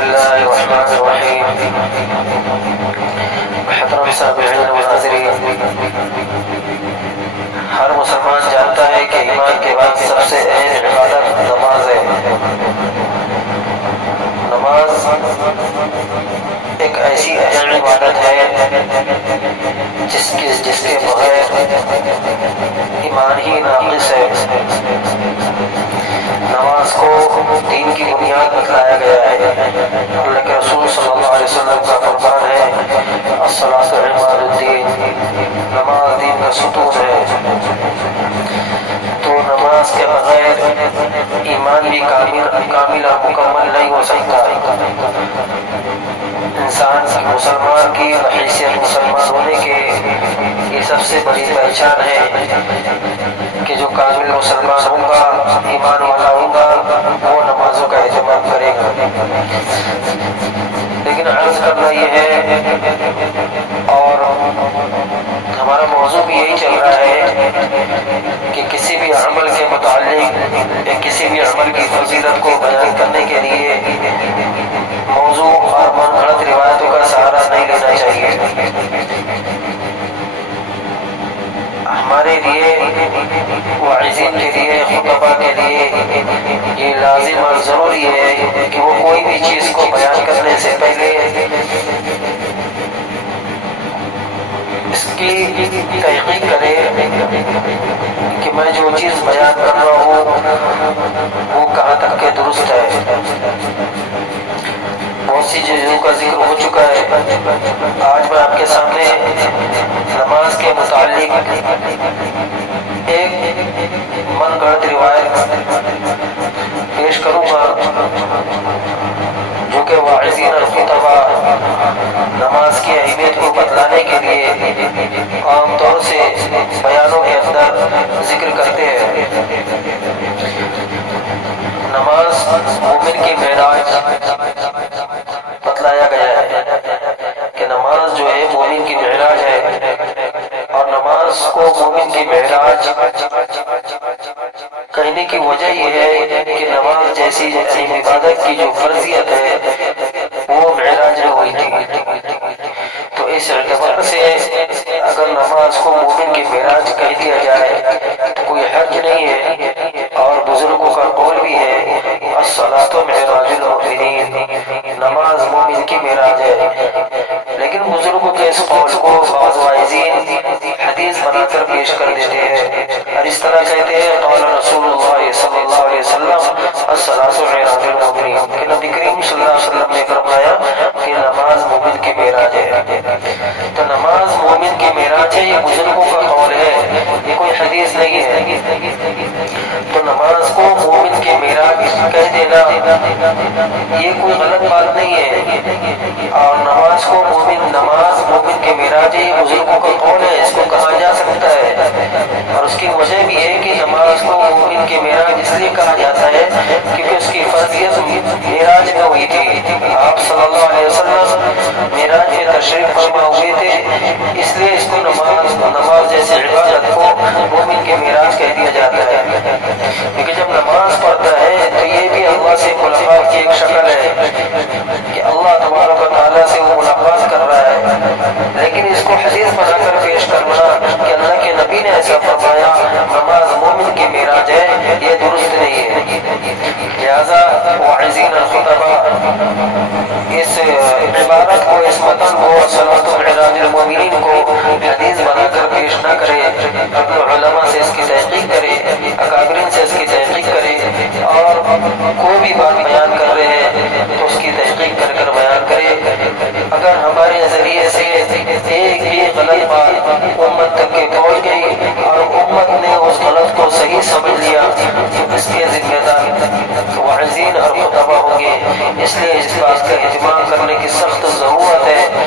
الله الرحمن الرحیم۔ محترم سامعین و ناظرین، ہر مسلمان جانتا ہے کہ ایمان کے بعد سب سے اہم عبادت نماز ہے۔ نماز ایک ایسی اہم عبادت ہے جس کے بغیر ایمان ہی ناقص ہے۔ نماز کو دین کی بنیاد بتلایا گیا ہے۔ اللہ کے رسول صلی اللہ علیہ وسلم کا فرمان ہے، الصلاۃ عماد الدین، نماز دین کا ستون ہے۔ تو نماز کے بغیر ایمان بھی کامل اور مکمل نہیں ہو سکتا۔ انسان مسلمان کی حیثیت مسلمان ہونے کے یہ سب سے بڑی پہچان ہے کہ جو کامل مسلمان ہوگا، ایمان والا ہوگا، وہ نمازوں کا اہتمام کرے گا۔ لیکن عرض کرنا یہ ہے، اور ہمارا موضوع بھی یہی چل رہا ہے کہ کسی بھی عمل کے متعلق یا کسی بھی عمل کی فضیلت کو بیان کرنے کے لیے موضوع اور من گھڑت روایتوں کا سہارا نہیں لینا چاہیے۔ ہمارے لیے، واعظین کے لیے، خطباء کے لیے یہ لازم اور ضروری ہے کہ وہ کوئی بھی چیز کو بیان کرنے سے پہلے اس کی تحقیق کرے کہ میں جو چیز بیان کر رہا ہوں وہ کہاں تک کے درست ہے۔ بہت سی چیزوں کا ذکر ہو چکا ہے۔ آج میں آپ کے سامنے نماز کے متعلق ایک من گھڑت روایت پیش کروں گا جو کہ واعظین اور خطباء نماز کی اہمیت کو بتلانے کے لیے عام طور سے بیانوں کے اندر ذکر کرتے ہیں۔ نماز مومن کی معراج بتلایا گیا ہے کہ نماز جو ہے مومن کی معراج ہے، اور نماز کو مومن کی معراج کہنے کی وجہ یہ ہے کہ نماز جیسی عبادت کی جو فرضیت ہے وہ معراج میں ہوئی تھی۔ تو اس اعتبار سے اگر نماز کو مومن کی معراج کہہ دیا جائے تو کوئی حرج نہیں ہے، اور بزرگوں کا قول بھی ہے، الصلاۃ معراج المؤمنین، نماز مومن کی معراج ہے۔ لیکن بزرگوں کے اس قول کو بعض واعظین حدیث بنا کر پیش کر دیتے ہیں، اور اس طرح کہتے ہیں قال رسول اللہ صلی اللہ علیہ وسلم الصلاۃ معراج المؤمنین، کہ نبی کریم صلی اللہ علیہ وسلم نے فرمایا کہ نماز مومن کی معراج ہے۔ تو نماز مومن کی معراج ہے، یہ بزرگوں کا قول ہے، یہ کوئی حدیث نہیں ہے۔ تو نماز کو مومن کی معراج کہہ دینا یہ کوئی غلط بات نہیں ہے، اور نماز کو نماز مومن کی معراج ہے، یہ بزرگوں کا قول ہے، اس کو کہا جا سکتا ہے۔ اور اس کی وجہ بھی ہے کہ نماز کو مومن کی معراج اس لیے کہا جاتا ہے کیونکہ اس کی فرضیت معراج میں ہوئی تھی۔ آپ صلی اللہ علیہ وسلم معراج میں تشریف فرما ہوئے تھے، اس لیے اس کو نماز جیسی عبادت کو مومن کی معراج کہہ دیا جاتا ہے۔ کیونکہ جب نماز پڑھتا ہے تو یہ بھی اللہ سے ملاقات کی ایک شکل ہے کہ اللہ تبارک و تعالیٰ سے وہ ملاقات کر رہا ہے۔ لیکن اس کو حدیث بنا کر پیش کرنا کہ اللہ کے نبی نے ایسا فرمایا نماز مومن کی معراج ہے، یہ درست نہیں ہے۔ لہذا واعظین اور خطباء اس عبارت کو، اس متن کو، صلاۃ معراج المؤمنین کو حدیث بنا کر پیش نہ کرے، اپنے علماء سے اس کی تحقیق کرے، اکابرین سے اس کی تحقیق کرے، اور کوئی بھی بات بیان کر رہے ہیں تو اس کی تحقیق کر کر بیان کرے۔ اگر ہمارے ذریعے سے ایک بھی غلط بات امت تک کے پہنچ گئی اور امت نے اس غلط کو صحیح سمجھ لیا تو اس کے ذمہ دار واعظین اور خطباء ہوں گے۔ اس لیے اس بات کا اہتمام کرنے کی سخت ضرورت ہے